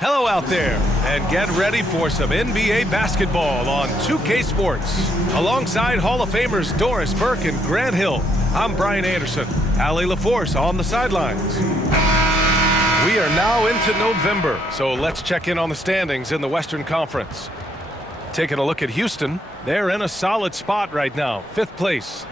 Hello out there, and get ready for some NBA basketball on 2K Sports. Alongside Hall of Famers Doris Burke and Grant Hill, I'm Brian Anderson. Allie LaForce on the sidelines. We are now into November, so let's check in on the standings in the Western Conference. Taking a look at Houston, they're in a solid spot right now, 5th place.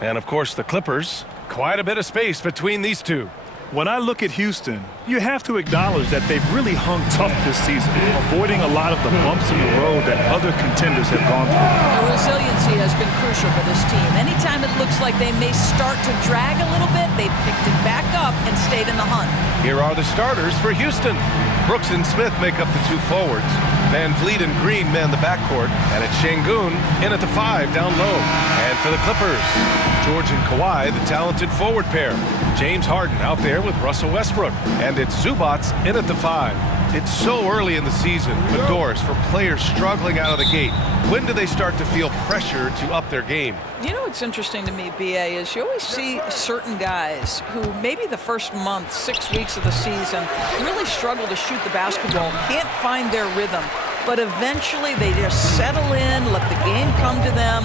And of course the Clippers, quite a bit of space between these two. When I look at Houston, you have to acknowledge that they've really hung tough this season, avoiding a lot of the bumps in the road that other contenders have gone through. The resiliency has been crucial for this team. Anytime it looks like they may start to drag a little bit, they've picked it back up and stayed in the hunt. Here are the starters for Houston. Brooks and Smith make up the 2 forwards. Van Vliet and Green man the backcourt, and it's Şengün in at the 5 down low. And for the Clippers, George and Kawhi, the talented forward pair. James Harden out there with Russell Westbrook, and it's Zubats in at the 5. It's so early in the season, but Doris, for players struggling out of the gate, when do they start to feel pressure to up their game? You know what's interesting to me, BA, is you always see certain guys who maybe the first month, 6 weeks of the season, really struggle to shoot the basketball, can't find their rhythm, but eventually they just settle in, let the game come to them.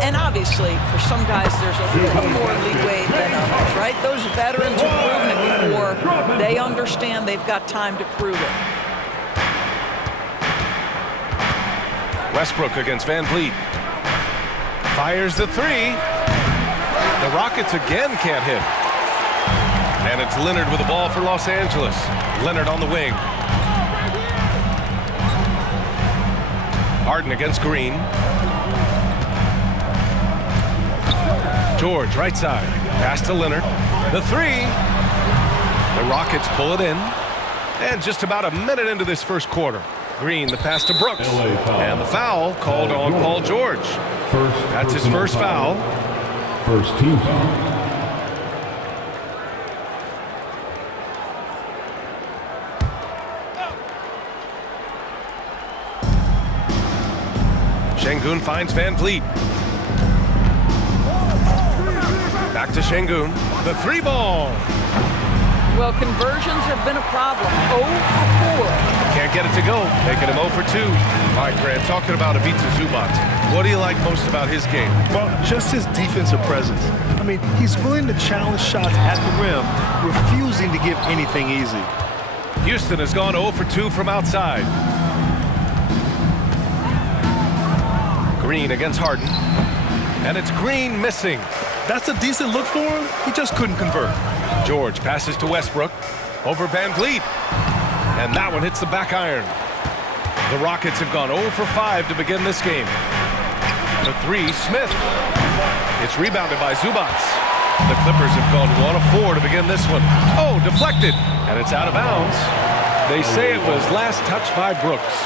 And obviously, for some guys, there's a little more leeway than others, right? Those veterans have proven it before. They understand they've got time to prove it. Westbrook against Van Vliet. Fires the 3. The Rockets again can't hit. And it's Leonard with the ball for Los Angeles. Leonard on the wing. Harden against Green. George, right side. Pass to Leonard. The 3. The Rockets pull it in. And just about a minute into this first quarter. Green, the pass to Brooks. And the foul called on Paul George. That's his first foul. First team foul. Şengün finds Van Vliet. Back to Şengün. The 3 ball. Well, conversions have been a problem. 0 for 4. Can't get it to go. Making him 0 for 2. All right, Grant, talking about Ivica Zubac. What do you like most about his game? Well, just his defensive presence. I mean, he's willing to challenge shots at the rim, refusing to give anything easy. Houston has gone 0 for 2 from outside. Green against Harden. And it's Green missing. That's a decent look for him. He just couldn't convert. George passes to Westbrook. Over Van Vliet. And that one hits the back iron. The Rockets have gone 0 for 5 to begin this game. The 3, Smith. It's rebounded by Zubac. The Clippers have gone 1 of 4 to begin this one. Oh, deflected. And it's out of bounds. They say it was last touched by Brooks.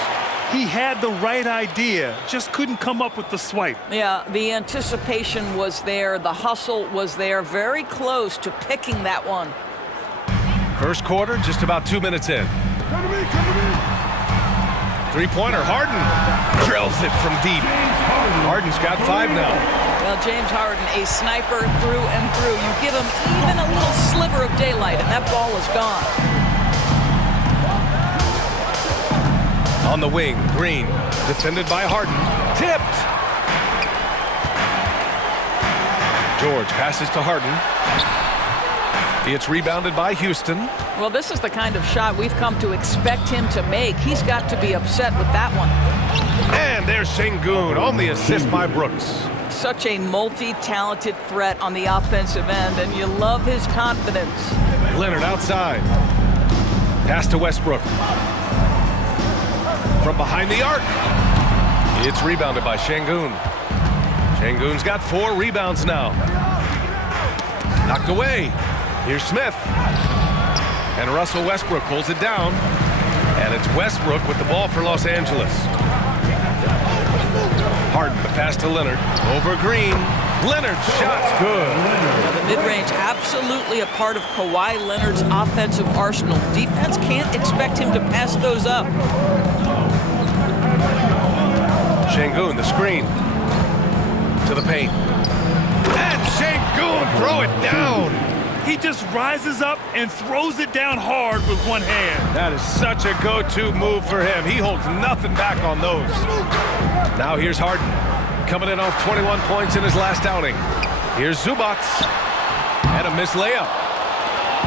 He had the right idea, just couldn't come up with the swipe. Yeah, the anticipation was there. The hustle was there. Very close to picking that one. First quarter, just about 2 minutes in. Three-pointer, Harden drills it from deep. Harden's got 5 now. Well, James Harden, a sniper through and through. You give him even a little sliver of daylight, and that ball is gone. On the wing, Green, defended by Harden, tipped. George passes to Harden. It's rebounded by Houston. Well, this is the kind of shot we've come to expect him to make. He's got to be upset with that one. And there's Şengün on the assist by Brooks. Such a multi-talented threat on the offensive end, and you love his confidence. Leonard outside. Pass to Westbrook. From behind the arc. It's rebounded by Şengün. Şengün's got 4 rebounds now. Knocked away. Here's Smith. And Russell Westbrook pulls it down. And it's Westbrook with the ball for Los Angeles. Harden, the pass to Leonard. Over Green. Leonard, shot's good. The mid-range, absolutely a part of Kawhi Leonard's offensive arsenal. Defense can't expect him to pass those up. Şengün, the screen. To the paint. And Şengün, throw it down. He just rises up and throws it down hard with one hand. That is such a go-to move for him. He holds nothing back on those. Now here's Harden, coming in off 21 points in his last outing. Here's Zubats, and a missed layup.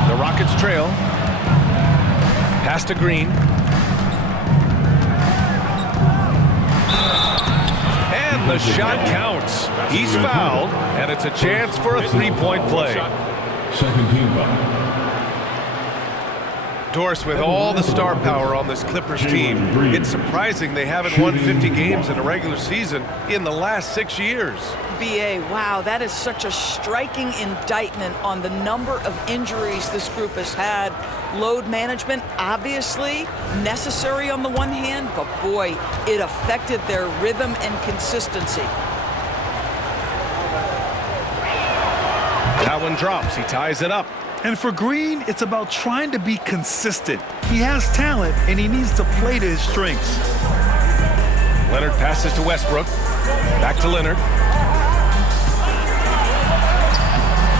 The Rockets trail. Pass to Green. And the shot counts. He's fouled, and it's a chance for a three-point play. Second team foul. Doris, with all the star power on this Clippers team, it's surprising they haven't won 50 games in a regular season in the last 6 years. BA, wow, that is such a striking indictment on the number of injuries this group has had. Load management, obviously necessary on the one hand, but boy, it affected their rhythm and consistency. That one drops. He ties it up. And for Green, it's about trying to be consistent. He has talent, and he needs to play to his strengths. Leonard passes to Westbrook. Back to Leonard.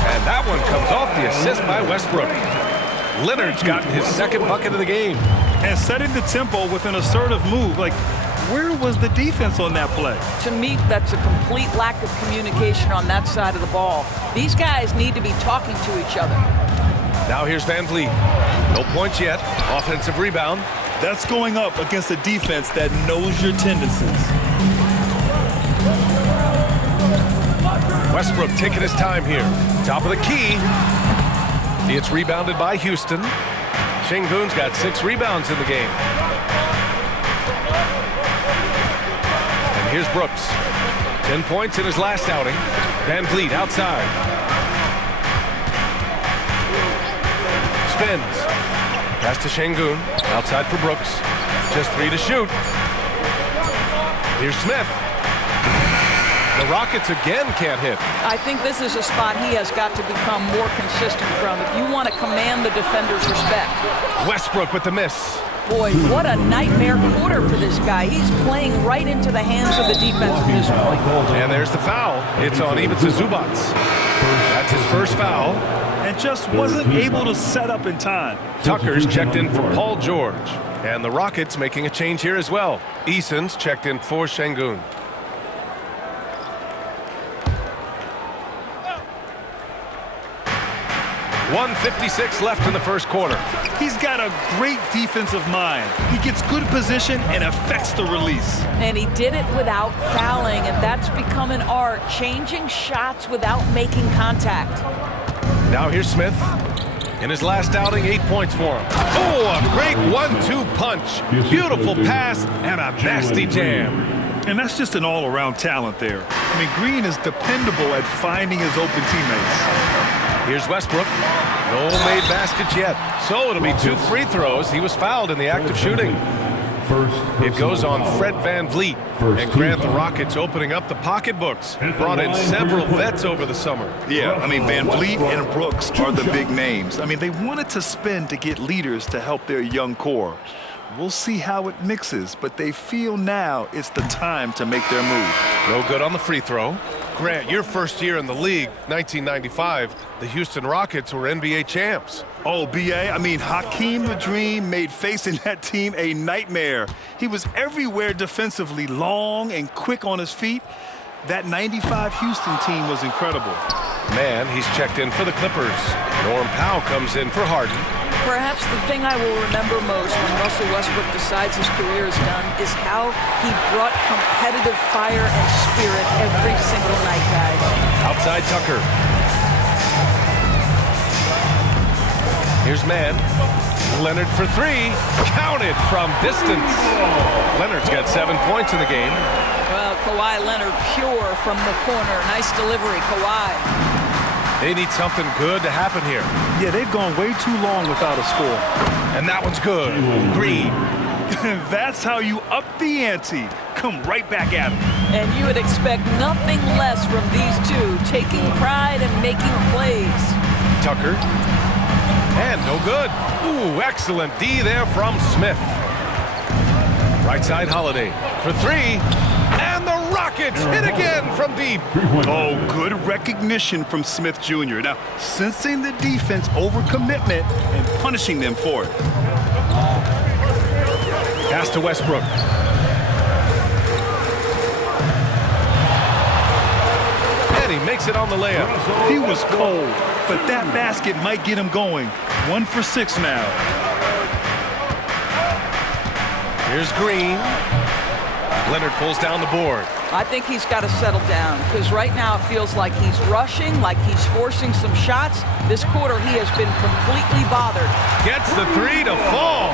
And that one comes off the assist by Westbrook. Leonard's gotten his second bucket of the game. And setting the tempo with an assertive move. Like, where was the defense on that play? To me, that's a complete lack of communication on that side of the ball. These guys need to be talking to each other. Now here's Van Vliet. No points yet. Offensive rebound. That's going up against a defense that knows your tendencies. Westbrook taking his time here. Top of the key. It's rebounded by Huston. Şengün's got 6 rebounds in the game. And here's Brooks. 10 points in his last outing. Van Vliet outside. Spins. Pass to Şengün. Outside for Brooks. Just 3 to shoot. Here's Smith. The Rockets again can't hit. I think this is a spot he has got to become more consistent from if you want to command the defender's respect. Westbrook with the miss. Boy, what a nightmare quarter for this guy. He's playing right into the hands of the defense at this point. And there's the foul. It's on Ivica Zubats. That's his first foul. And just wasn't able to set up in time. Tucker's checked in for Paul George. And the Rockets making a change here as well. Eason's checked in for Şengün. .156 left in the first quarter. He's got a great defensive mind. He gets good position and affects the release. And he did it without fouling, and that's become an art, changing shots without making contact. Now here's Smith. In his last outing, 8 points for him. Oh, a great 1-2 punch. Beautiful pass and a nasty jam. And that's just an all-around talent there. I mean, Green is dependable at finding his open teammates. Here's Westbrook. No made baskets yet. So it'll be 2 free throws. He was fouled in the act of shooting. It goes on Fred Van Vliet. And Grant, the Rockets opening up the pocketbooks. Brought in several vets over the summer. Yeah, I mean, Van Vliet and Brooks are the big names. I mean, they wanted to spend to get leaders to help their young core. We'll see how it mixes, but they feel now it's the time to make their move. No good on the free throw. Grant, your first year in the league, 1995, the Houston Rockets were NBA champs. Oh, BA, I mean, Hakeem the Dream made facing that team a nightmare. He was everywhere defensively, long and quick on his feet. That 95 Houston team was incredible. Man, he's checked in for the Clippers. Norm Powell comes in for Harden. Perhaps the thing I will remember most when Russell Westbrook decides his career is done is how he brought competitive fire and spirit every single night, guys. Outside Tucker. Here's Mann. Leonard for 3. Counted from distance. Leonard's got 7 points in the game. Well, Kawhi Leonard pure from the corner. Nice delivery, Kawhi. They need something good to happen here. Yeah, they've gone way too long without a score. And that one's good. Green. That's how you up the ante. Come right back at him. And you would expect nothing less from these two, taking pride and making plays. Tucker. And no good. Ooh, excellent D there from Smith. Right side Holiday for 3. And the Rockets buckets, hit again from deep. Oh, good recognition from Smith Jr. Now, sensing the defense overcommitment and punishing them for it. Pass to Westbrook. And he makes it on the layup. He was cold, but that basket might get him going. 1 for 6 now. Here's Green. Leonard pulls down the board. I think he's got to settle down because right now it feels like he's rushing, like he's forcing some shots. This quarter he has been completely bothered. Gets the three to fall.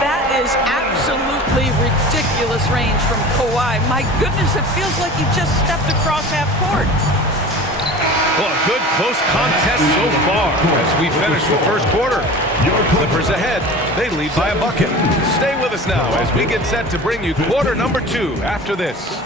That is absolutely ridiculous range from Kawhi. My goodness, it feels like he just stepped across half court. Well, a good close contest so far as we finish the first quarter. Clippers ahead. They lead by a bucket. Stay with us now as we get set to bring you quarter number 2 after this.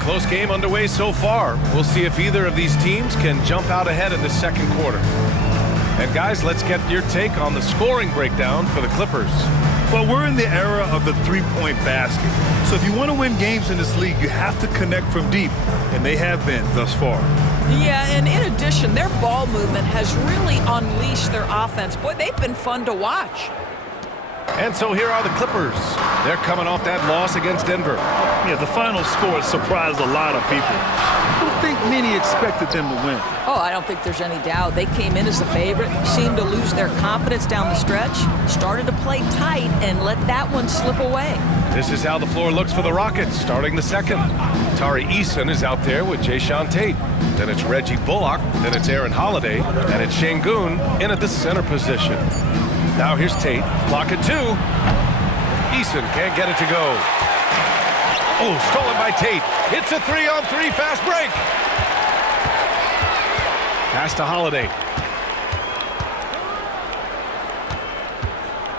Close game underway so far. We'll see if either of these teams can jump out ahead in the second quarter. And guys, let's get your take on the scoring breakdown for the Clippers. Well, we're in the era of the three-point basket. So if you want to win games in this league, you have to connect from deep, and they have been thus far. Yeah, and in addition, their ball movement has really unleashed their offense. Boy, they've been fun to watch. And so here are the Clippers. They're coming off that loss against Denver. Yeah, the final score surprised a lot of people. I don't think many expected them to win. Oh, I don't think there's any doubt. They came in as the favorite, seemed to lose their confidence down the stretch, started to play tight, and let that one slip away. This is how the floor looks for the Rockets, starting the second. Tari Eason is out there with Jayshawn Tate. Then it's Reggie Bullock, then it's Aaron Holiday, and it's Şengün in at the center position. Now here's Tate, block it 2. Eason can't get it to go. Oh, stolen by Tate. It's a 3-on-3 fast break. Pass to Holiday.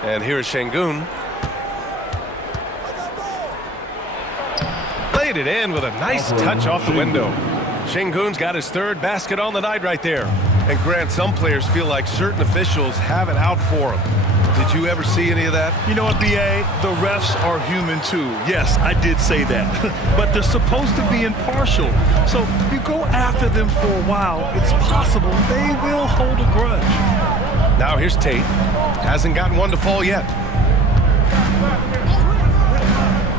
And here's Şengün. Laid it in with a nice touch off the window. Şengün's got his 3rd basket on the night right there. And Grant, some players feel like certain officials have it out for them. Did you ever see any of that? You know what, B.A.? The refs are human too. Yes, I did say that. But they're supposed to be impartial. So you go after them for a while, it's possible they will hold a grudge. Now here's Tate. Hasn't gotten one to fall yet.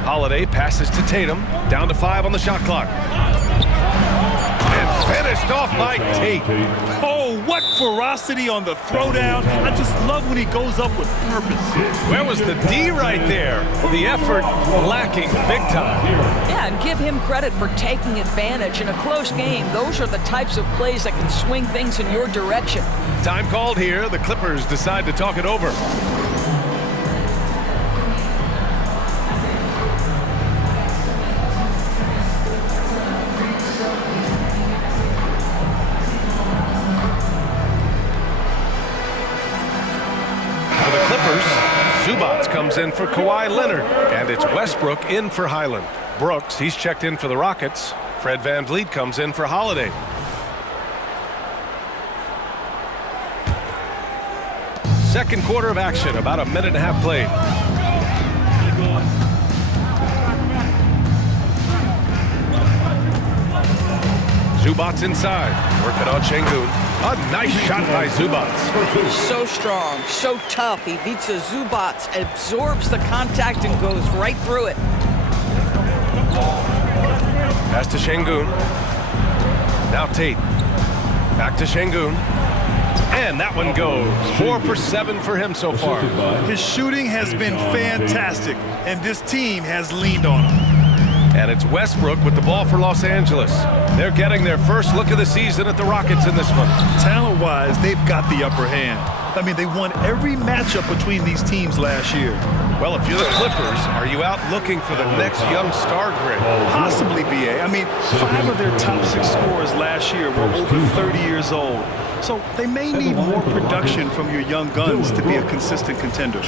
Holiday passes to Tatum. Down to 5 on the shot clock. Finished off by Tate. Oh, what ferocity on the throwdown. I just love when he goes up with purpose. Where was the D right there? The effort lacking big time. Yeah, and give him credit for taking advantage in a close game. Those are the types of plays that can swing things in your direction. Time called here. The Clippers decide to talk it over. Zubats comes in for Kawhi Leonard, and it's Westbrook in for Highland. Brooks, he's checked in for the Rockets. Fred VanVleet comes in for Holiday. Second quarter of action, about a minute and a half played. Zubats inside, working on Şengün. A nice shot by Zubats. So strong, so tough. Ivica Zubats absorbs the contact and goes right through it. Pass to Şengün. Now Tate. Back to Şengün. And that one goes. 4 for 7 for him so far. His shooting has been fantastic, and this team has leaned on him. And it's Westbrook with the ball for Los Angeles. They're getting their first look of the season at the Rockets in this one. Talent-wise, they've got the upper hand. I mean, they won every matchup between these teams last year. Well, if you're the Clippers, are you out looking for the next young star grid? Possibly, B.A. I mean, 5 of their top 6 scorers last year were over 30 years old. So they may need more production from your young guns to be a consistent contender.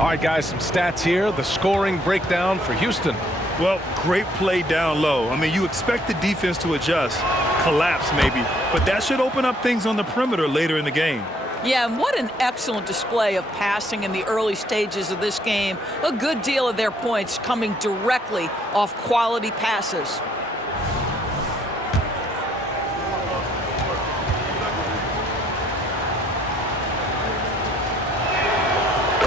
All right, guys, some stats here. The scoring breakdown for Houston. Well, great play down low. I mean, you expect the defense to adjust, collapse maybe, but that should open up things on the perimeter later in the game. Yeah, and what an excellent display of passing in the early stages of this game. A good deal of their points coming directly off quality passes.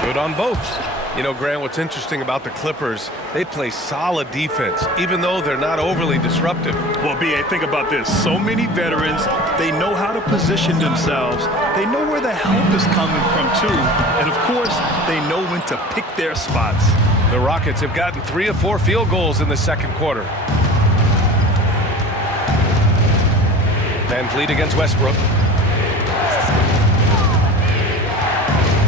Good on both. You know, Grant, what's interesting about the Clippers, they play solid defense, even though they're not overly disruptive. Well, B.A., think about this. So many veterans, they know how to position themselves. They know where the help is coming from, too. And, of course, they know when to pick their spots. The Rockets have gotten 3 of 4 field goals in the second quarter. Van Vliet against Westbrook.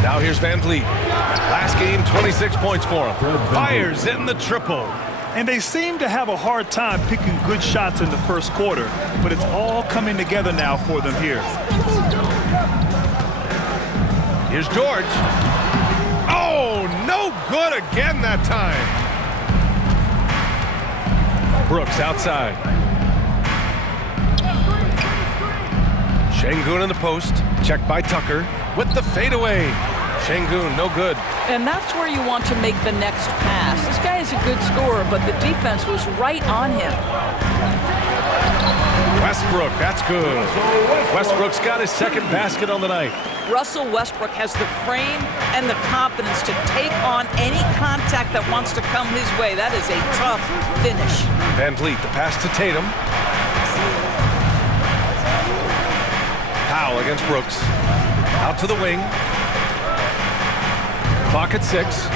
Now here's Van Vliet. Last game, 26 points for him. Fires in the triple. And they seem to have a hard time picking good shots in the first quarter, but it's all coming together now for them here. Here's George. Oh, no good again that time. Brooks outside. Şengün in the post. Checked by Tucker with the fadeaway. Şengün, no good. And that's where you want to make the next pass. This guy is a good scorer, but the defense was right on him. Westbrook, that's good. Westbrook's got his second basket on the night. Russell Westbrook has the frame and the confidence to take on any contact that wants to come his way. That is a tough finish. Van Vliet, the pass to Tatum. Powell against Brooks. Out to the wing. Clock at 6.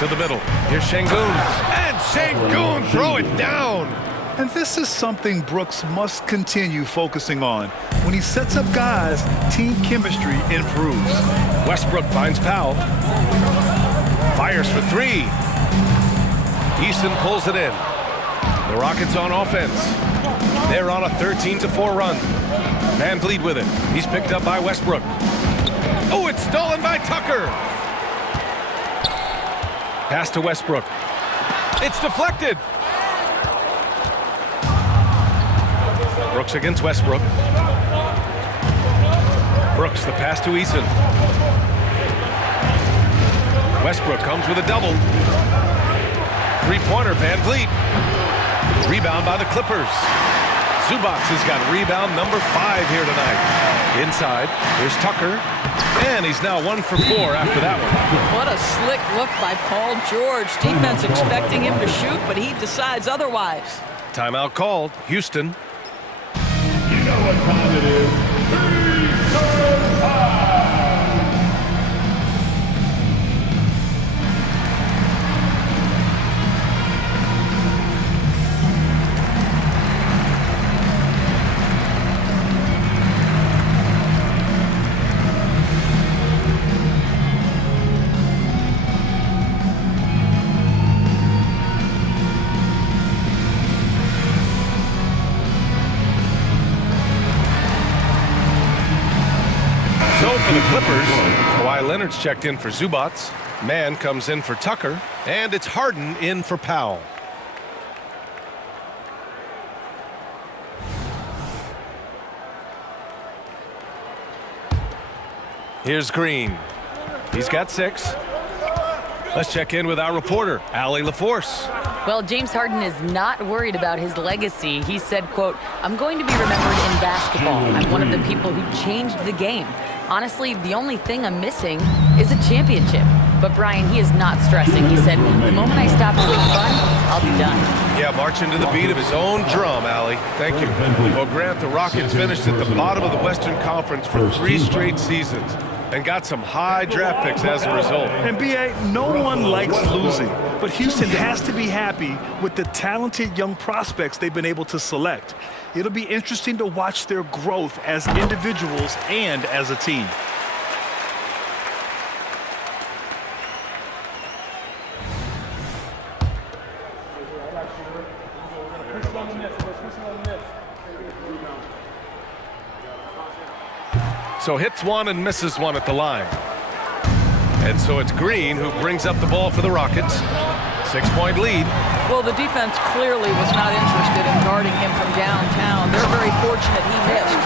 To the middle. Here's Şengün. And Şengün throw it down. And this is something Brooks must continue focusing on. When he sets up guys, team chemistry improves. Westbrook finds Powell. Fires for 3. Huston pulls it in. The Rockets on offense. They're on a 13-4 run. Van Vliet with it. He's picked up by Westbrook. Oh, it's stolen by Tucker. Pass to Westbrook. It's deflected. Brooks against Westbrook. Brooks, the pass to Eason. Westbrook comes with a double. Three-pointer, Van Vliet. Rebound by the Clippers. Zubac has got rebound number 5 here tonight. Inside, there's Tucker. And he's now 1 for 4 after that one. What a slick look by Paul George. Defense expecting him to shoot, but he decides otherwise. Timeout called. Houston. You know what time it is. 3-0 time. For the Clippers, Kawhi Leonard's checked in for Zubac. Mann comes in for Tucker. And it's Harden in for Powell. Here's Green. He's got 6. Let's check in with our reporter, Allie LaForce. Well, James Harden is not worried about his legacy. He said, quote, "I'm going to be remembered in basketball. I'm one of the people who changed the game. Honestly, the only thing I'm missing is a championship." But Brian, he is not stressing. He said, "The moment I stop having fun, I'll be done." Yeah, marching to the beat of his own drum, Allie. Thank you. Well, Grant, the Rockets finished at the bottom of the Western Conference for 3 straight seasons. and got some high draft picks as a result. And B.A., no one likes losing, but Houston has to be happy with the talented young prospects they've been able to select. It'll be interesting to watch their growth as individuals and as a team. So hits one and misses one at the line. And so it's Green who brings up the ball for the Rockets. 6-point lead. Well, the defense clearly was not interested in guarding him from downtown. They're very fortunate he missed.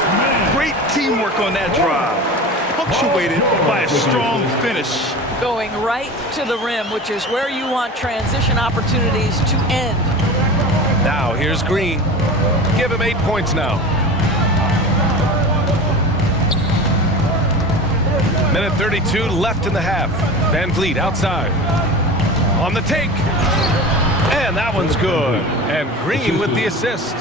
Great teamwork on that drive, punctuated by a strong finish. Going right to the rim, which is where you want transition opportunities to end. Now here's Green. Give him 8 points now. Minute 32 left in the half. Van Vliet outside. On the take. And that one's good. And Green with the assist.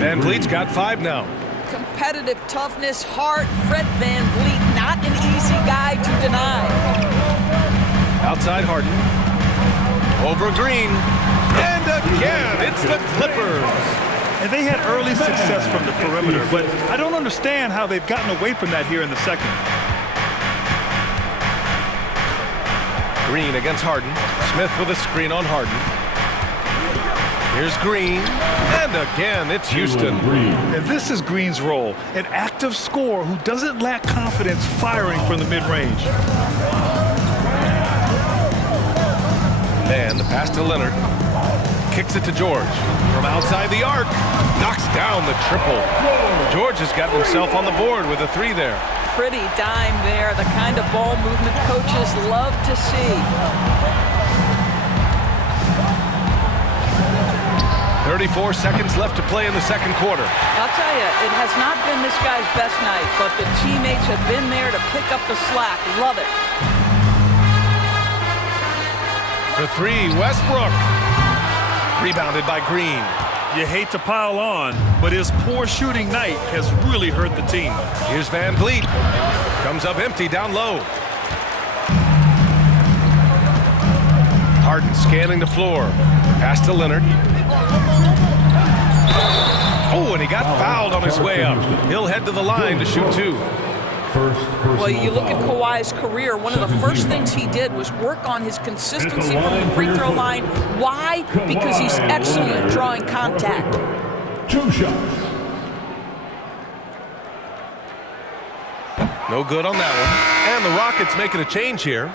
Van Vliet's got 5 now. Competitive toughness, heart. Fred Van Vliet, not an easy guy to deny. Outside Harden. Over Green. And again, it's the Clippers. And they had early success from the perimeter, but I don't understand how they've gotten away from that here in the second. Green against Harden. Smith with a screen on Harden. Here's Green. And again, it's Huston. And this is Green's role, an active scorer who doesn't lack confidence firing from the mid-range. And the pass to Leonard. Kicks it to George. From outside the arc. Knocks down the triple. George has gotten himself on the board with a 3 there. Pretty dime there, the kind of ball movement coaches love to see. 34 seconds left to play in the second quarter. I'll tell you, it has not been this guy's best night, but the teammates have been there to pick up the slack. Love it. For 3, Westbrook. Rebounded by Green. You hate to pile on, but his poor shooting night has really hurt the team. Here's Van Vliet. Comes up empty down low. Harden scanning the floor. Pass to Leonard. Oh, and he got fouled on his way up. He'll head to the line to shoot 2. Well, you look at Kawhi's career, one of the first things he did was work on his consistency from the free throw line. Why? Because he's excellent at drawing contact. 2 shots. No good on that one. And the Rockets making a change here.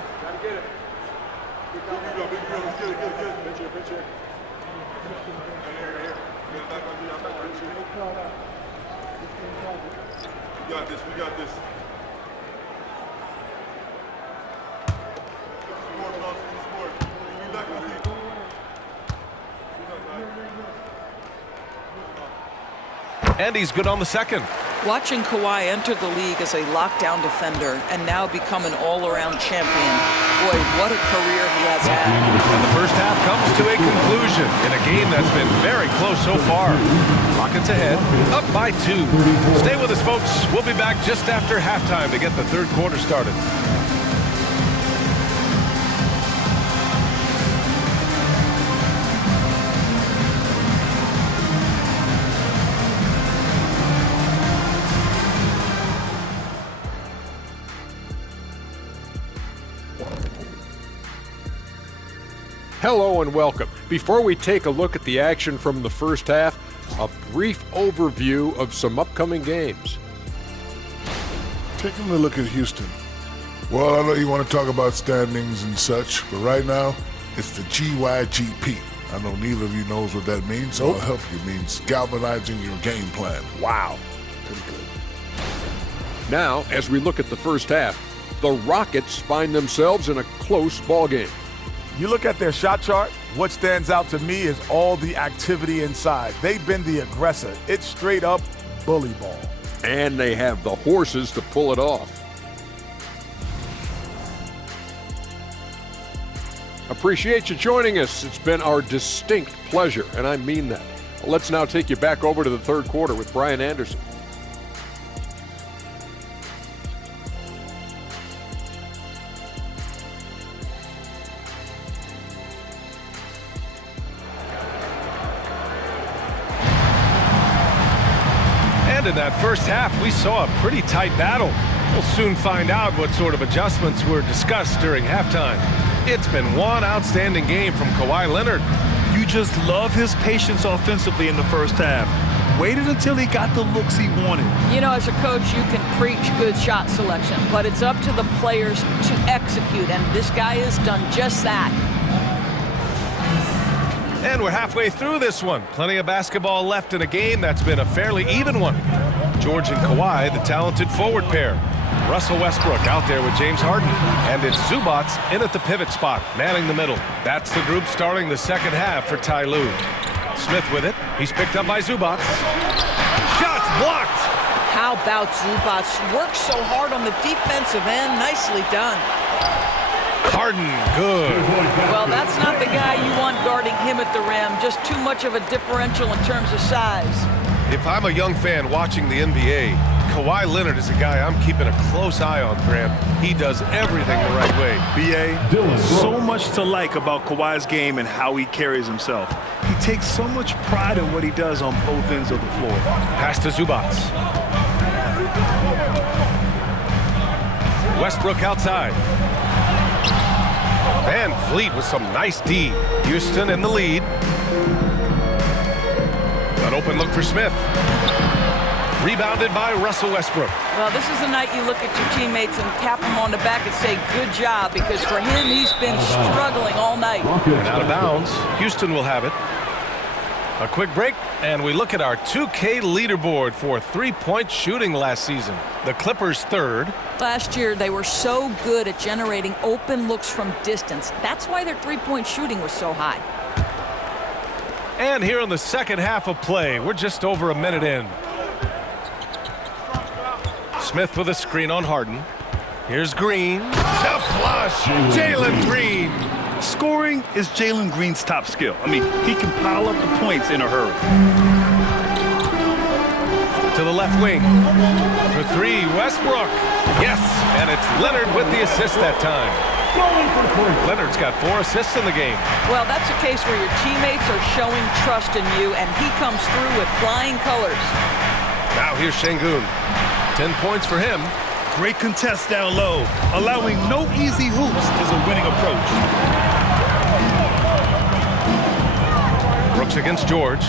We got this. And he's good on the second. Watching Kawhi enter the league as a lockdown defender and now become an all-around champion. Boy, what a career he has had. And the first half comes to a conclusion in a game that's been very close so far. Rockets ahead, up by 2. Stay with us, folks. We'll be back just after halftime to get the third quarter started. Hello and welcome. Before we take a look at the action from the first half, a brief overview of some upcoming games. Taking a look at Houston. Well, I know you want to talk about standings and such, but right now, it's the GYGP. I know neither of you knows what that means, so I'll help you. It means galvanizing your game plan. Wow. Pretty good. Now, as we look at the first half, the Rockets find themselves in a close ballgame. You look at their shot chart, what stands out to me is all the activity inside. They've been the aggressor. It's straight up bully ball. And they have the horses to pull it off. Appreciate you joining us. It's been our distinct pleasure, and I mean that. Let's now take you back over to the third quarter with Brian Anderson. in that first half, we saw a pretty tight battle. We'll soon find out what sort of adjustments were discussed during halftime. It's been one outstanding game from Kawhi Leonard. You just love his patience offensively in the first half. Waited until he got the looks he wanted. You know, as a coach, you can preach good shot selection, but it's up to the players to execute, and this guy has done just that. And we're halfway through this one. Plenty of basketball left in a game that's been a fairly even one. George and Kawhi, the talented forward pair. Russell Westbrook out there with James Harden. And it's Zubats in at the pivot spot, manning the middle. That's the group starting the second half for Ty Lue. Smith with it. He's picked up by Zubats. Shots blocked! How about Zubats? Works so hard on the defensive end. Nicely done. Harden, good. Well, that's not the guy you want guarding him at the rim. Just too much of a differential in terms of size. If I'm a young fan watching the NBA, Kawhi Leonard is a guy I'm keeping a close eye on, Graham. He does everything the right way. B.A., so much to like about Kawhi's game and how he carries himself. He takes so much pride in what he does on both ends of the floor. Pass to Zubats. Westbrook outside. Van Vliet with some nice D. Houston in the lead. An open look for Smith. Rebounded by Russell Westbrook. Well, this is the night you look at your teammates and tap them on the back and say, good job, because for him, he's been struggling all night. And out of bounds. Houston will have it. A quick break, and we look at our 2K leaderboard for three-point shooting last season. The Clippers third. Last year, they were so good at generating open looks from distance. That's why their three-point shooting was so high. And here in the second half of play, we're just over a minute in. Smith with a screen on Harden. Here's Green. The flush. Jalen Green. Scoring is Jalen Green's top skill. I mean, he can pile up the points in a hurry. To the left wing. For three, Westbrook. Yes, and it's Leonard with the assist that time. Leonard's got 4 assists in the game. Well, that's a case where your teammates are showing trust in you, and he comes through with flying colors. Now here's Şengün. 10 points for him. Great contest down low. Allowing no easy hoops is a winning approach. Brooks against George.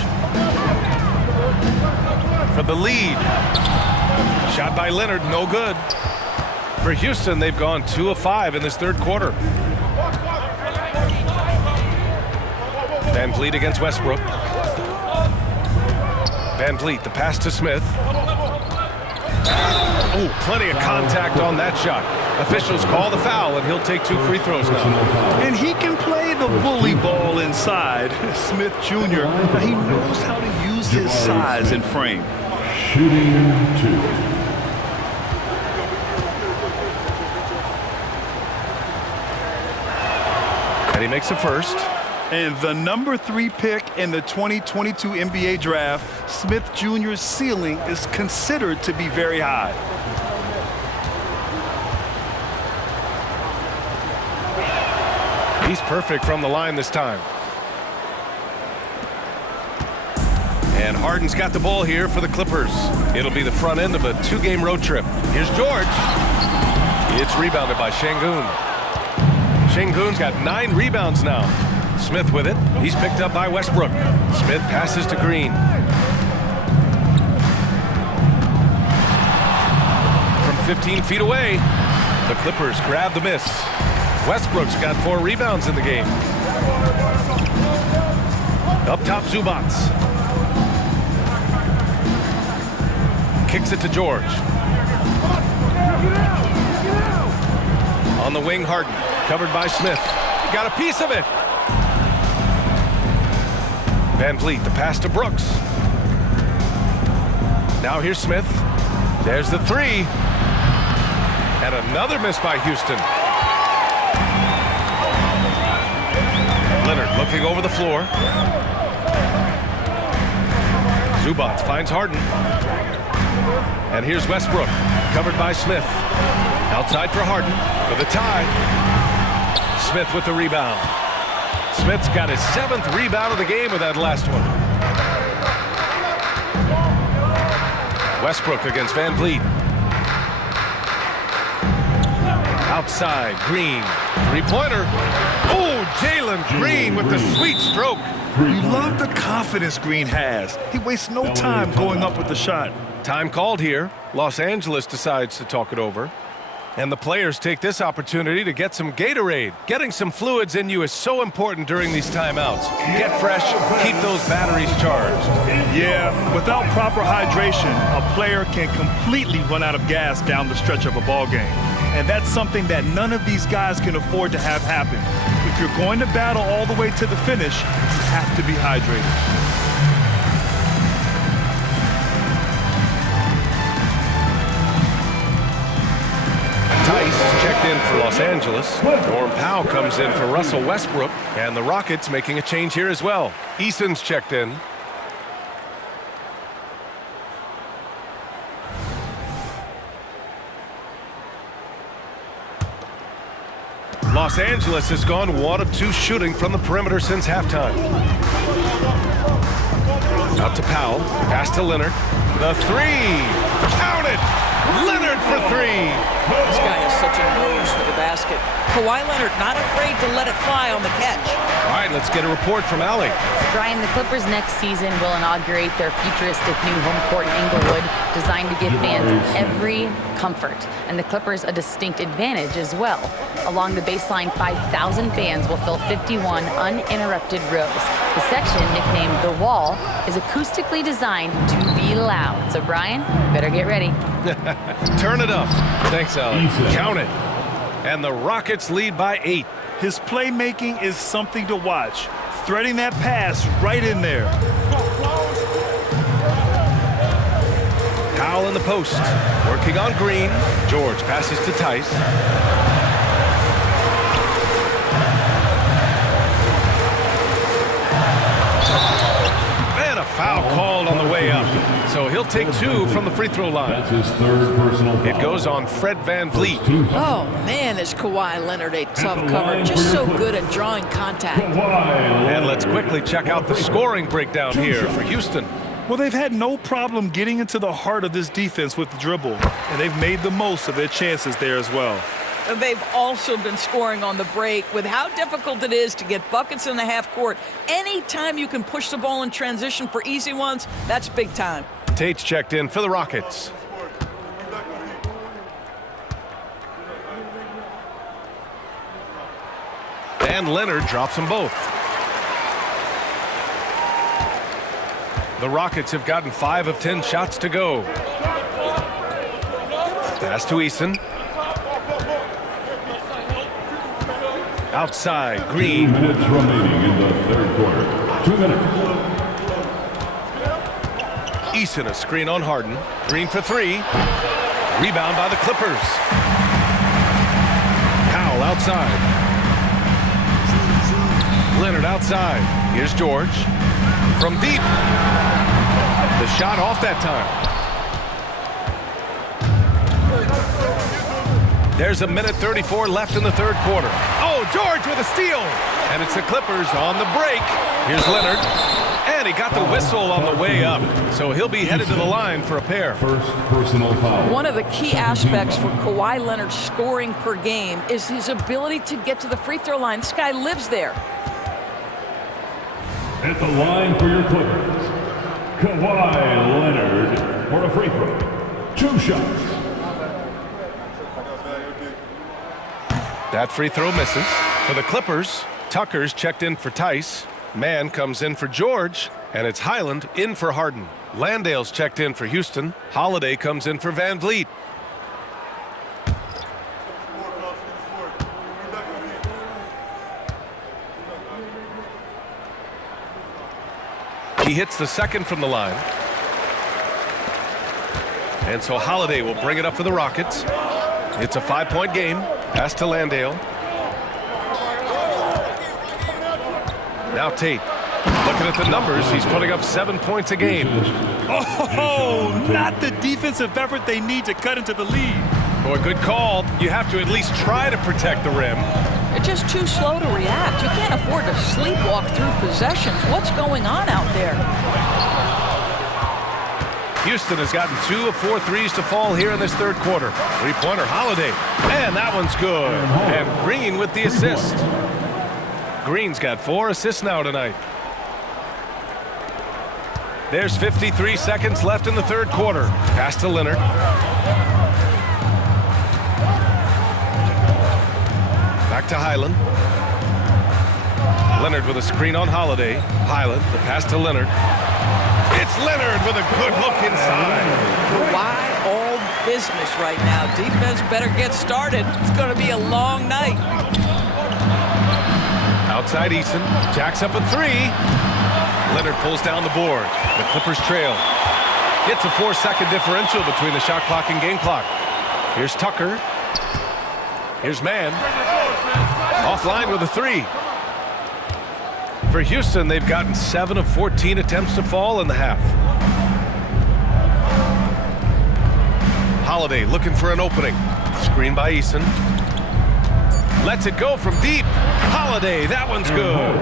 For the lead. Shot by Leonard, no good. For Houston, they've gone 2 of 5 in this third quarter. Van Vliet against Westbrook. Van Vliet, the pass to Smith. Oh, plenty of contact on that shot. Officials call the foul, and he'll take 2 free throws now. And he can play the bully ball inside. Smith Jr., he knows how to use his size and frame. Shooting 2. And he makes the first. And the number 3 pick in the 2022 NBA draft, Smith Jr.'s ceiling is considered to be very high. He's perfect from the line this time. And Harden's got the ball here for the Clippers. It'll be the front end of a 2-game road trip. Here's George. It's rebounded by Şengün. Şengün's got 9 rebounds now. Smith with it. He's picked up by Westbrook. Smith passes to Green. From 15 feet away, the Clippers grab the miss. Westbrook's got 4 rebounds in the game. Up top, Zubats. Kicks it to George. On the wing, Harden. Covered by Smith. He got a piece of it. Van Vliet, the pass to Brooks. Now here's Smith. There's the 3. And another miss by Houston. Leonard looking over the floor. Zubats finds Harden. And here's Westbrook, covered by Smith. Outside for Harden for the tie. Smith with the rebound. Smith's got his 7th rebound of the game with that last one. Westbrook against Van Vliet. Outside, Green. Three-pointer. Oh, Jalen Green with the sweet stroke. You love the confidence Green has. He wastes no time going up with the shot. Time called here. Los Angeles decides to talk it over. And the players take this opportunity to get some Gatorade. Getting some fluids in you is so important during these timeouts. Get fresh, keep those batteries charged. Yeah, without proper hydration, a player can completely run out of gas down the stretch of a ball game. And that's something that none of these guys can afford to have happen. If you're going to battle all the way to the finish, you have to be hydrated. Tice checked in for Los Angeles. Norm Powell comes in for Russell Westbrook. And the Rockets making a change here as well. Eason's checked in. Los Angeles has gone 1 of 2 shooting from the perimeter since halftime. Out to Powell. Pass to Leonard. The three. Count it! Leonard for 3. This guy has such a nose for the basket. Kawhi Leonard not afraid to let it fly on the catch. All right, let's get a report from Allie. Brian, the Clippers next season will inaugurate their futuristic new home court in Inglewood, designed to give fans every comfort, and the Clippers a distinct advantage as well. Along the baseline, 5,000 fans will fill 51 uninterrupted rows. The section, nicknamed The Wall, is acoustically designed to be loud. So, Brian, better get ready. Turn it up. Thanks, Allie. Count it. And the Rockets lead by 8. His playmaking is something to watch. Threading that pass right in there. Powell in the post. Working on Green. George passes to Tice. And a foul called on the way up. So he'll take 2 from the free throw line. That's his 3rd personal foul. It goes on Fred Van Vliet. Oh, man, is Kawhi Leonard a tough cover. Just so good at drawing contact. And let's quickly check out the scoring breakdown here for Houston. Well, they've had no problem getting into the heart of this defense with the dribble, and they've made the most of their chances there as well. They've also been scoring on the break. With how difficult it is to get buckets in the half court, anytime you can push the ball in transition for easy ones, that's big time. Tate's checked in for the Rockets. And Leonard drops them both. The Rockets have gotten 5 of 10 shots to go. Pass to Eason. Outside, Green. 2 minutes remaining in the 3rd quarter. 2 minutes. Eason a screen on Harden. Green for 3. Rebound by the Clippers. Powell outside. Leonard outside. Here's George. From deep. The shot off that time. There's 1:34 left in the 3rd quarter. Oh, George with a steal. And it's the Clippers on the break. Here's Leonard. And he got the whistle on the way up. So he'll be headed to the line for a pair. 1st personal foul. One of the key aspects for Kawhi Leonard's scoring per game is his ability to get to the free throw line. This guy lives there. At the line for your Clippers, Kawhi Leonard for a free throw. 2 shots. That free throw misses. For the Clippers, Tucker's checked in for Tice. Mann comes in for George. And it's Highland in for Harden. Landale's checked in for Houston. Holiday comes in for Van Vliet. He hits the 2nd from the line. And so Holiday will bring it up for the Rockets. It's a 5-point game. Pass to Landale. Now Tate. Looking at the numbers, he's putting up 7 points a game. Oh, not the defensive effort they need to cut into the lead. Boy, good call. You have to at least try to protect the rim. They're just too slow to react. You can't afford to sleepwalk through possessions. What's going on out there? Houston has gotten 2 of 4 threes to fall here in this third quarter. Three-pointer, Holiday. And that one's good. And Green with the assist. Green's got 4 assists now tonight. There's 53 seconds left in the third quarter. Pass to Leonard. Back to Highland. Leonard with a screen on Holiday. Highland, the pass to Leonard. It's Leonard with a good look inside. Why all business right now? Defense better get started. It's going to be a long night. Outside Eason. Jacks up a 3. Leonard pulls down the board. The Clippers trail. It's a 4-second differential between the shot clock and game clock. Here's Tucker. Here's Mann. Offline with a 3. For Houston, they've gotten 7 of 14 attempts to fall in the half. Holiday looking for an opening. Screen by Eason. Lets it go from deep. Holiday, that one's good.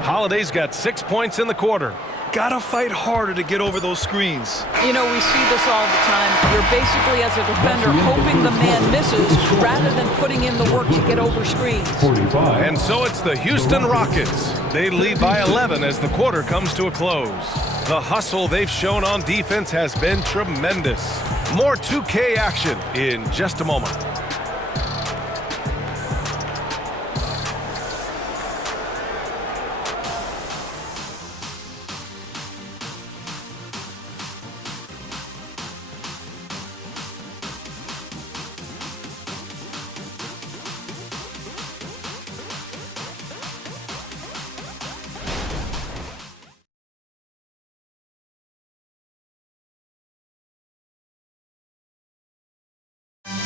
Holiday's got 6 points in the quarter. Gotta fight harder to get over those screens. You know, we see this all the time. You're basically, as a defender, hoping the man misses rather than putting in the work to get over screens. 45. And so it's the Houston Rockets. They lead by 11 as the quarter comes to a close. The hustle they've shown on defense has been tremendous. More 2K action in just a moment.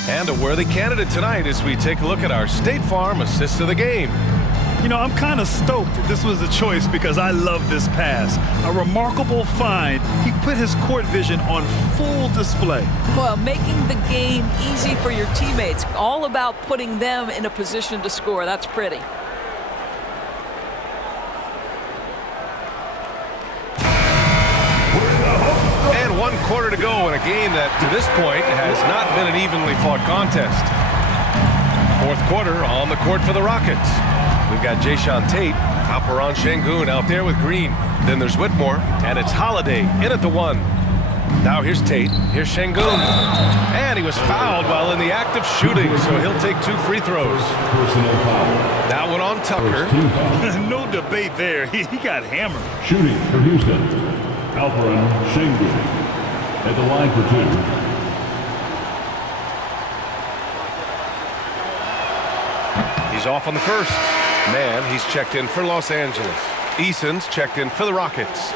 And a worthy candidate tonight as we take a look at our State Farm assist of the game. You know, I'm kind of stoked that this was a choice because I love this pass. A remarkable find. He put his court vision on full display. Well, making the game easy for your teammates. All about putting them in a position to score. That's pretty. And 1 quarter to go in a game that, to this point, has not been an evenly fought contest. Fourth quarter on the court for the Rockets. We've got Jayshawn Tate, Alperon Şengün out there with Green. Then there's Whitmore, and it's Holiday in at the 1. Now here's Tate, here's Şengün. And he was fouled while in the act of shooting, so he'll take 2 free throws. That one on Tucker. No debate there. He got hammered. Shooting for Houston, Alperon Şengün at the line for 2. He's off on the first. Man, he's checked in for Los Angeles. Eason's checked in for the Rockets.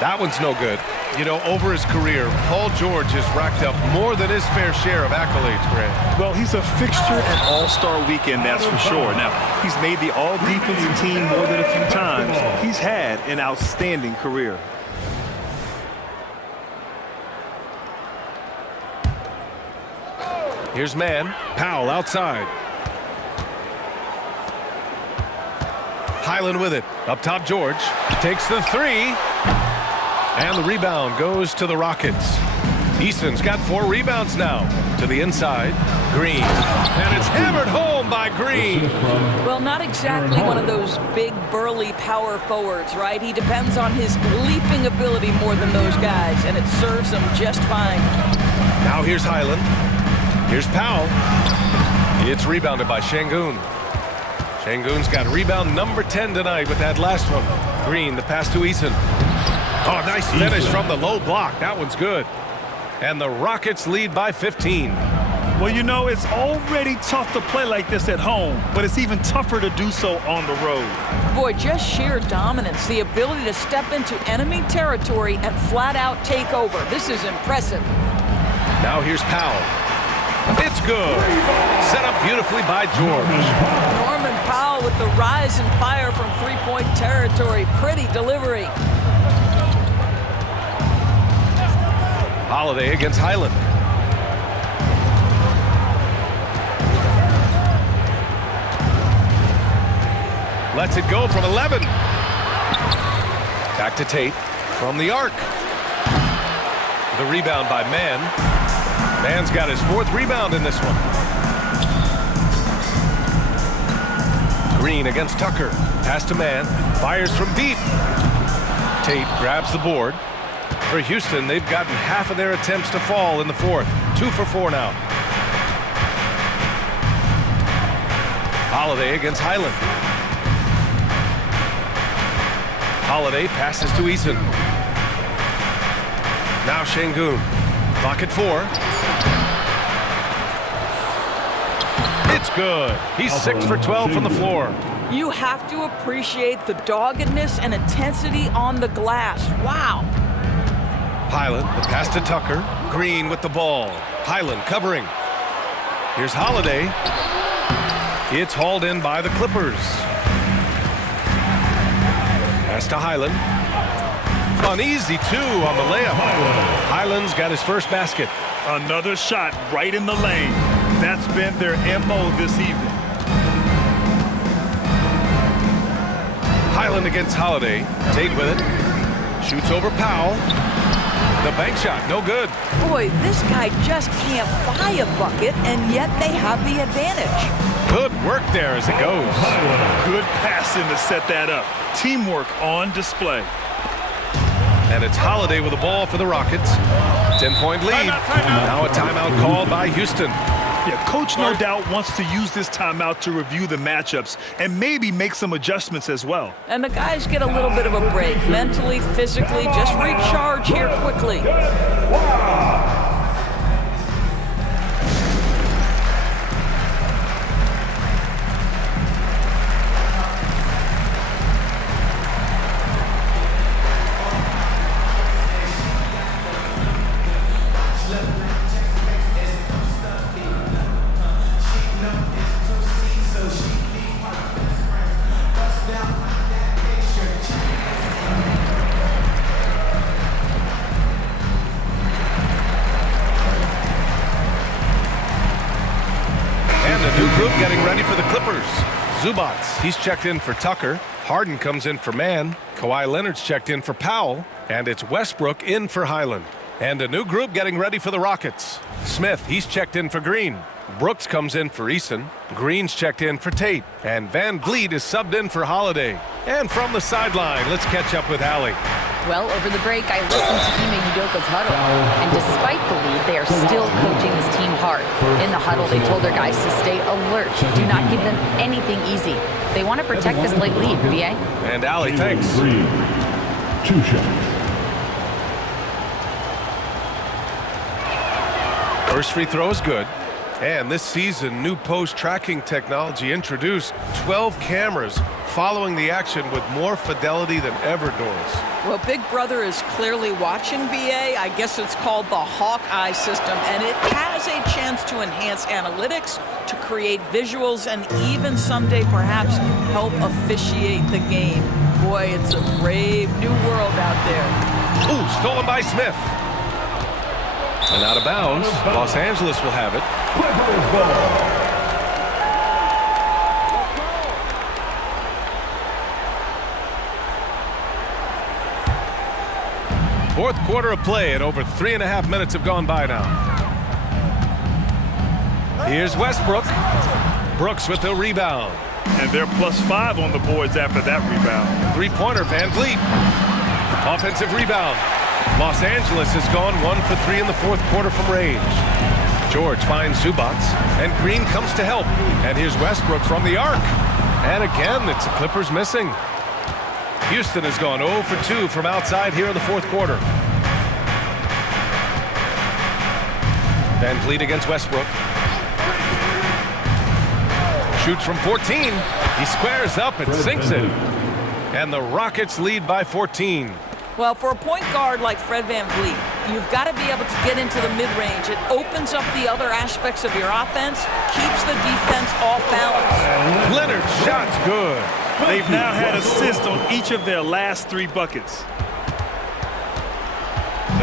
That one's no good. You know, over his career, Paul George has racked up more than his fair share of accolades, Grant. Well, he's a fixture at All-Star Weekend, that's for sure. Now, he's made the All-Defensive team more than a few times. He's had an outstanding career. Here's Mann. Powell outside. Highland with it. Up top, George. Takes the 3. And the rebound goes to the Rockets. Eason's got 4 rebounds now. To the inside. Green. And it's hammered home by Green. Well, not exactly one of those big, burly power forwards, right? He depends on his leaping ability more than those guys, and it serves him just fine. Now here's Highland. Here's Powell. It's rebounded by Şengün. Şengün's got rebound number 10 tonight with that last one. Green, the pass to Eason. Oh, nice finish from the low block. That one's good. And the Rockets lead by 15. Well, you know, it's already tough to play like this at home, but it's even tougher to do so on the road. Boy, just sheer dominance, the ability to step into enemy territory and flat out take over. This is impressive. Now here's Powell. It's good. Set up beautifully by George. Norman Powell with the rise and fire from three-point territory. Pretty delivery. Holiday against Highland. Lets it go from 11. Back to Tate from the arc. The rebound by Mann. Mann's got his 4th rebound in this one. Green against Tucker. Pass to Mann. Fires from deep. Tate grabs the board. For Houston, they've gotten half of their attempts to fall in the 4th. 2 for 4 now. Holiday against Highland. Holiday passes to Eason. Now Şengün. Clock at 4. It's good. He's 6 for 12 from the floor. You have to appreciate the doggedness and intensity on the glass. Wow. Highland, the pass to Tucker. Green with the ball. Highland covering. Here's Holiday. It's hauled in by the Clippers. Pass to Highland. An easy 2 on the layup. Highland's got his first basket. Another shot right in the lane. That's been their MO this evening. Highland against Holiday. Tate with it. Shoots over Powell. The bank shot, no good. Boy, this guy just can't buy a bucket, and yet they have the advantage. Good work there as it goes. Good passing to set that up. Teamwork on display. And it's Holiday with the ball for the Rockets. 10-point lead. Now a timeout called by Houston. Yeah, coach no doubt wants to use this timeout to review the matchups and maybe make some adjustments as well. And the guys get a little bit of a break, mentally, physically, just recharge here quickly. Getting ready for the Clippers. Zubats, he's checked in for Tucker. Harden comes in for Mann. Kawhi Leonard's checked in for Powell. And it's Westbrook in for Highland. And a new group getting ready for the Rockets. Smith, he's checked in for Green. Brooks comes in for Eason. Green's checked in for Tate. And Van Vliet is subbed in for Holiday. And from the sideline, let's catch up with Allie. Well, over the break, I listened to Ime Udoka's huddle, and despite the lead, they are still coaching this team hard. In the huddle, they told their guys to stay alert. Do not give them anything easy. They want to protect this late lead, BA. And Allie, thanks. 2 shots. First free throw is good. And this season, new post-tracking technology introduced 12 cameras following the action with more fidelity than ever, Doris. Well, Big Brother is clearly watching, BA. I guess it's called the Hawkeye system, and it has a chance to enhance analytics, to create visuals, and even someday perhaps help officiate the game. Boy, it's a brave new world out there. Ooh, stolen by Smith. And out of bounds, Los Angeles will have it. Clippers ball. Fourth quarter of play, and over 3.5 minutes have gone by now. Here's Westbrook. Brooks with the rebound. And they're +5 on the boards after that rebound. Three-pointer, Van Vliet. Offensive rebound. Los Angeles has gone 1 for 3 in the fourth quarter from range. George finds Zubats, and Green comes to help. And here's Westbrook from the arc. And again, it's the Clippers missing. Houston has gone 0 for 2 from outside here in the fourth quarter. Van Vliet against Westbrook. Shoots from 14. He squares up and sinks it. And the Rockets lead by 14. Well, for a point guard like Fred Van Vliet, you've got to be able to get into the mid-range. It opens up the other aspects of your offense, keeps the defense off balance. Leonard's shot's good. They've now had assists on each of their last 3 buckets.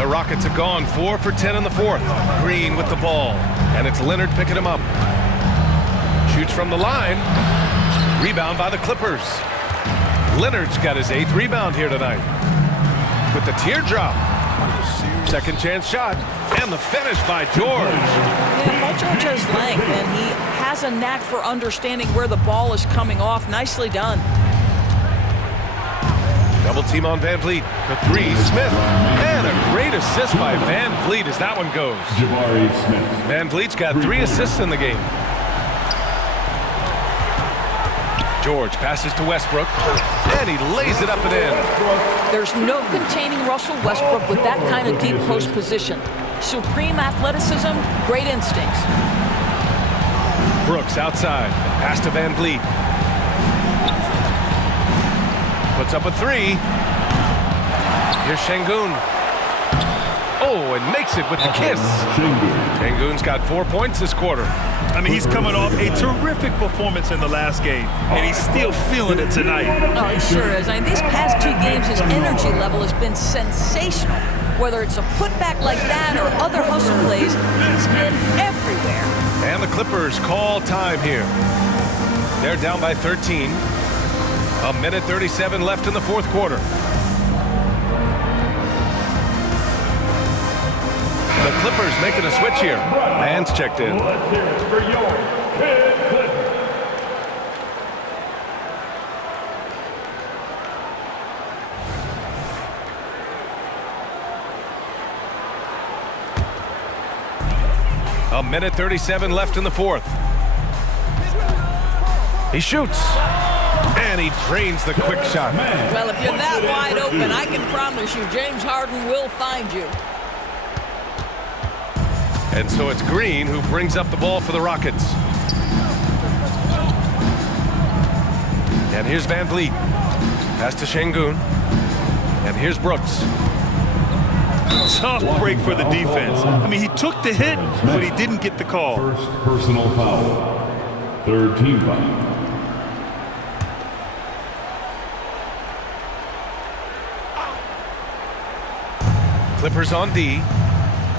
The Rockets have gone 4 for 10 in the fourth. Green with the ball, and it's Leonard picking him up. Shoots from the line. Rebound by the Clippers. Leonard's got his 8th rebound here tonight. With the teardrop. Second chance shot, and the finish by George. Yeah, Paul George has length, and he has a knack for understanding where the ball is coming off. Nicely done. Double team on Van Vliet for 3. Smith, and a great assist by Van Vliet as that one goes. Jabari Smith. Van Vliet's got 3 assists in the game. George passes to Westbrook, and he lays it up and in. There's no containing Russell Westbrook with that kind of deep post position. Supreme athleticism, great instincts. Brooks outside, pass to Van Vliet. Puts up a 3. Here's Şengün. Oh, and makes it with the kiss. Şengün's got 4 points this quarter. I mean, he's coming off a terrific performance in the last game, and he's still feeling it tonight. Oh, he sure is. I mean, these past 2 games, his energy level has been sensational. Whether it's a putback like that or other hustle plays, he's been everywhere. And the Clippers call time here. They're down by 13. 1:37 left in the fourth quarter. The Clippers making a switch here. Man's checked in. Let's hear it for your Kid Clipper. A 1:37 left in the fourth. He shoots. And he drains the quick shot. Well, if you're that wide open, I can promise you James Harden will find you. And so it's Green who brings up the ball for the Rockets. And here's Van Vliet. Pass to Şengün. And here's Brooks. Tough break for the defense. I mean, he took the hit, but he didn't get the call. First personal foul. Third team foul. Clippers on D.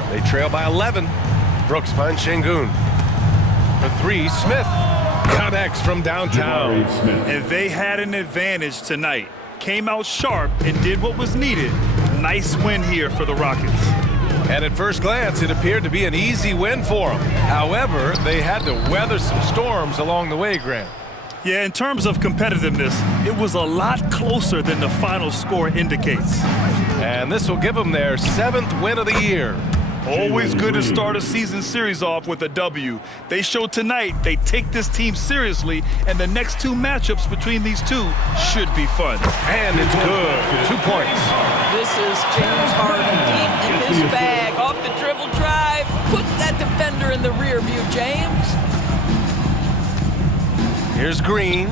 They trail by 11. Brooks finds Şengün. For 3, Smith connects from downtown. And they had an advantage tonight. Came out sharp and did what was needed. Nice win here for the Rockets. And at first glance, it appeared to be an easy win for them. However, they had to weather some storms along the way, Grant. Yeah, in terms of competitiveness, it was a lot closer than the final score indicates. And this will give them their 7th win of the year. Always good to start a season series off with a W. They showed tonight they take this team seriously, and the next 2 matchups between these two should be fun. And it's good. 2 points. This is James Harden deep in his bag. Off the dribble drive. Put that defender in the rear view, James. Here's Green.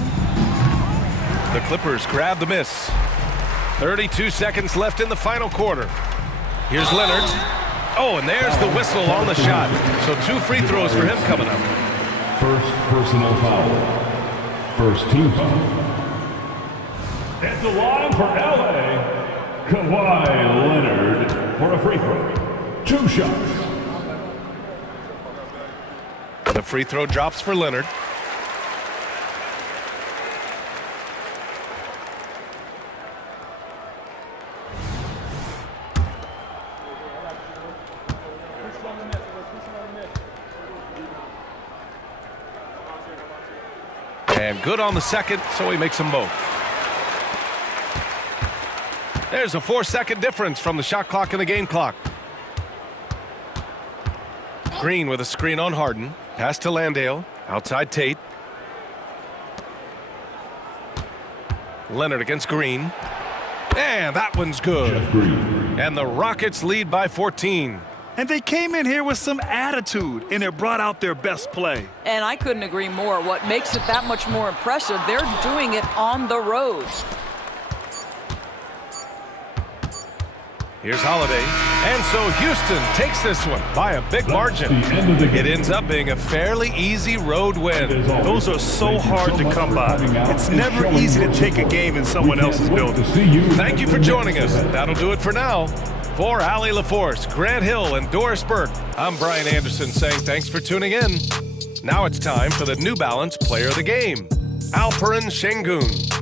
The Clippers grab the miss. 32 seconds left in the final quarter. Here's Leonard. Oh, and there's the whistle on the shot. So 2 free throws for him coming up. First personal foul. First team foul. At the line for LA, Kawhi Leonard for a free throw. 2 shots. The free throw drops for Leonard. And good on the second, so he makes them both. There's a 4-second difference from the shot clock and the game clock. Green with a screen on Harden. Pass to Landale. Outside Tate. Leonard against Green. And that one's good. And the Rockets lead by 14. And they came in here with some attitude, and it brought out their best play. And I couldn't agree more. What makes it that much more impressive, they're doing it on the road. Here's Holiday. And so Houston takes this one by a big margin. It ends up being a fairly easy road win. Those are so hard to come by. It's never easy to take a game in someone else's building. Thank you for joining us. That'll do it for now. For Allie LaForce, Grant Hill, and Doris Burke, I'm Brian Anderson saying thanks for tuning in. Now it's time for the New Balance Player of the Game, Alperen Şengün.